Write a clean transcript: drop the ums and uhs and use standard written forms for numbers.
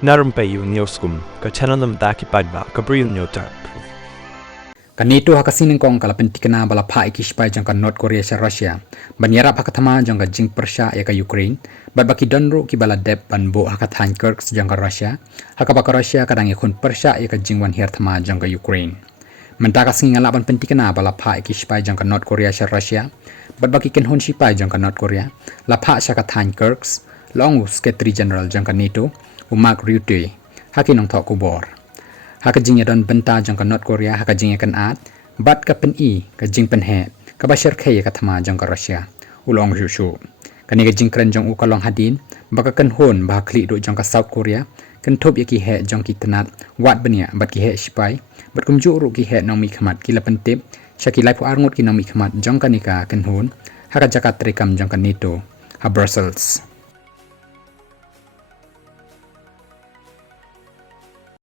Narum payu nioskum, ka chananam daki padba, ka bril nyotar. Kanito hakasin kong kalapin tikana bala pa ikispai jangka North Korea sa Russia. Banyara pakatama jangka jing Persia ya ka Ukraine. Barbaki donro ki bala dep ban bo hakathan Kirk jangka Russia. Hakabaka Russia kadang ikun Persia ya ka jing wan hertama jangka Ukraine. Mentaka singa laban pentikana bala pa ikispai jangka North Korea sa Russia. Barbaki kenhon sipai jangka North Korea. La pa sa kathan Kirk long Secretary General jangka NATO. Mark Rutte haki nong thok kubor haka jing don benta jangka North Korea haka jing kan at bat ka pen I ka jing pen he ka bashar khay ka thama jangka Russia ulong shu kani ka jing kran jong u kalong hadin baka kan hon ba khli do jangka South Korea kan thop yaki he jong ki tanat wat bania bat ki he spai bat kum ju ru ki he nong mi khamat ki la pentep shaki lai pu arngot ki nong mi khamat jangka nika kan hon haka jakat rekam jangka NATO ha Brussels